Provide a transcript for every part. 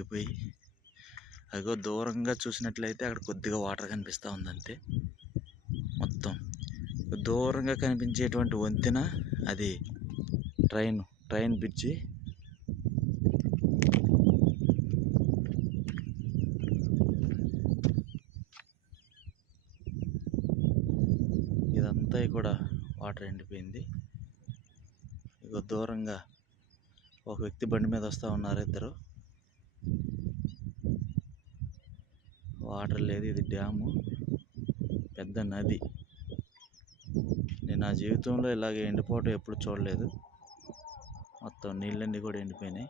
తగ్గిపోయి అదిగో దూరంగా చూసినట్లయితే అక్కడ కొద్దిగా వాటర్ కనిపిస్తూ ఉందంతే. మొత్తం దూరంగా కనిపించేటువంటి వంతెన అది ట్రైన్ ట్రైన్ బ్రిడ్జి. ఇదంతా కూడా వాటర్ ఎండిపోయింది. ఇక దూరంగా ఒక వ్యక్తి బండి మీద వస్తూ ఉన్నారు ఇద్దరు. వాటర్ లేదు ఇది డ్యాము. పెద్ద నది. నేను నా జీవితంలో ఇలాగే ఎండిపోవటం ఎప్పుడు చూడలేదు. మొత్తం నీళ్ళన్నీ కూడా ఎండిపోయినాయి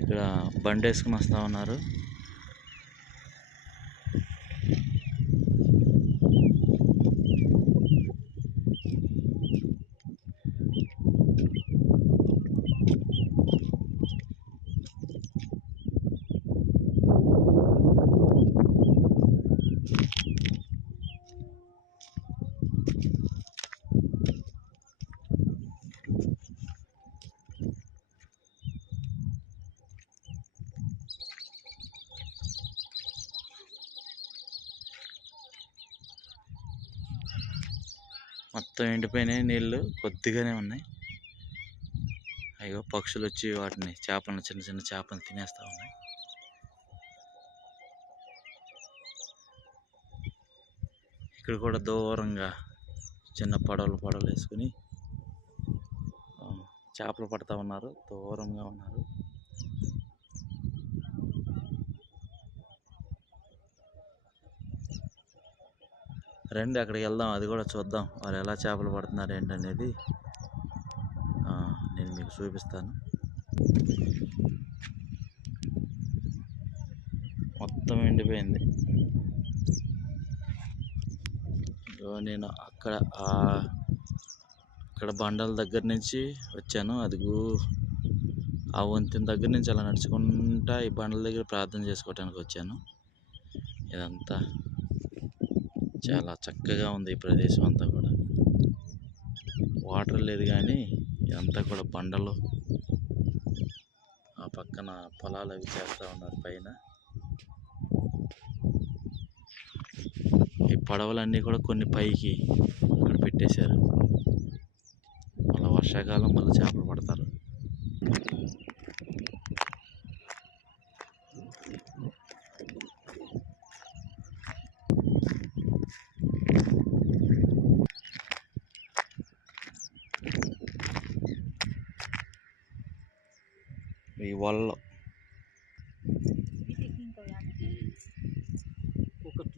ఇక్కడ బండి వేసుకుని వస్తూ ఉన్నారు. మొత్తం ఎండిపోయినాయి నీళ్ళు కొద్దిగానే ఉన్నాయి. అయ్యో పక్షులు వచ్చి వాటిని చేపలను చిన్న చిన్న చేపలు తినేస్తూ ఉన్నాయి. ఇక్కడ కూడా దూరంగా చిన్న పడవలు పడవలు వేసుకుని చేపలు పడతా ఉన్నారు. దూరంగా ఉన్నారు. రండి అక్కడికి వెళ్దాం. అది కూడా చూద్దాం. వాళ్ళు ఎలా చేపలు పడుతున్నారు ఏంటనేది నేను మీకు చూపిస్తాను. మొత్తం ఎండిపోయింది. నేను అక్కడ అక్కడ బండల దగ్గర నుంచి వచ్చాను. అదిగో ఆ వంతెన దగ్గర నుంచి అలా నడుచుకుంటా ఈ బండల దగ్గర ప్రార్థన చేసుకోవడానికి వచ్చాను. ఇదంతా. చాలా చక్కగా ఉంది ఈ ప్రదేశం అంతా కూడా. వాటర్ లేదు కానీ ఇదంతా కూడా బండలు. ఆ పక్కన పొలాలు అవి చేస్తూ ఉన్నారు పైన. ఈ పడవలన్నీ కూడా కొన్ని పైకి ఇక్కడ పెట్టేశారు. మళ్ళీ వర్షాకాలం మళ్ళీ చేపలు walo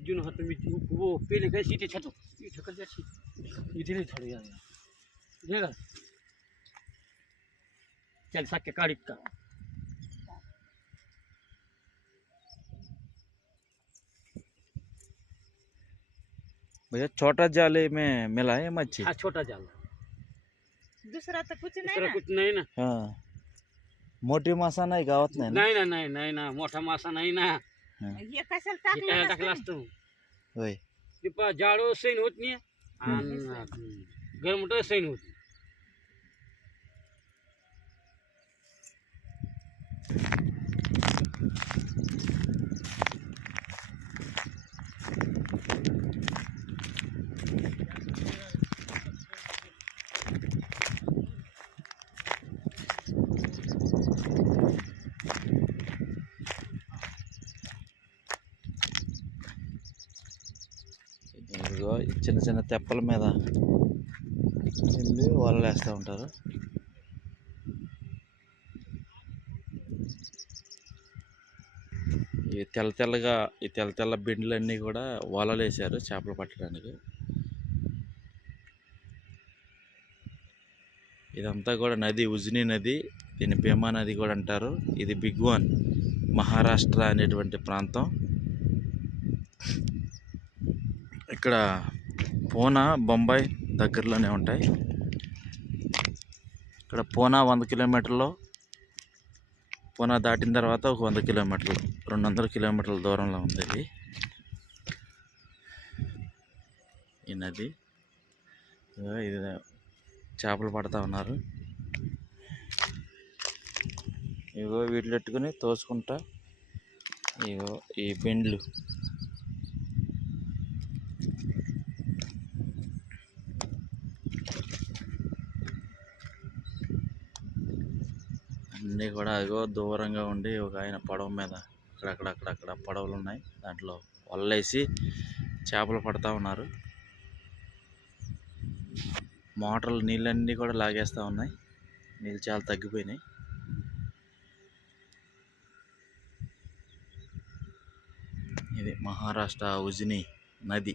जुन हाथ में वो पहले गए सीटे छतो ये ठकल जा सी इधर ही थोड़ी आ गया देखा चल सके काड़ी का भैया छोटा जाले में मिला है मच्छी? हाँ छोटा जाल। दूसरा तो कुछ नहीं ना? कुछ नहीं ना। हाँ। मोठी मासा नाही गावात नाही ना? नहीं ना नहीं नहीं ना. मोठा मासा नहीं ना. हे. कशाला हे काय टाकलं टाकला? असतो? होय. जाडो सैन होत नाही. आणि गरमट सैन होत नाही. చిన్న చిన్న తెప్పల మీద వెళ్ళి వలలు వేస్తూ ఉంటారు. ఈ తెల్ల తెల్లగా ఈ తెల్ల తెల్ల బిండ్లన్నీ కూడా వలలు వేశారు చేపలు పట్టడానికి. ఇదంతా కూడా నది ఉజ్ని నది దీని భీమా నది కూడా అంటారు. ఇది బిగ్ వన్ మహారాష్ట్ర అనేటువంటి ప్రాంతం. ఇక్కడ పూనా బొంబాయి దగ్గరలోనే ఉంటాయి. ఇక్కడ పూనా వంద కిలోమీటర్లు పూనా దాటిన తర్వాత ఒక వంద కిలోమీటర్లు రెండు వందల కిలోమీటర్ల దూరంలో ఉంది ఇది. ఈ నది. ఇది చేపలు పడతా ఉన్నారు. ఇగో వీటిలో పెట్టుకుని తోసుకుంటా ఇగో ఈ బెండ్లు అన్నీ కూడా అదిగో దూరంగా ఉండి ఒక ఆయన పడవ మీద అక్కడక్కడక్కడక్కడ పడవలు ఉన్నాయి. దాంట్లో వల్లేసి చేపలు పడతా ఉన్నారు. మోటార్లు నీళ్ళన్నీ కూడా లాగేస్తూ ఉన్నాయి. నీళ్ళు చాలా తగ్గిపోయినాయి. ఇది మహారాష్ట్ర ఉజిని నది.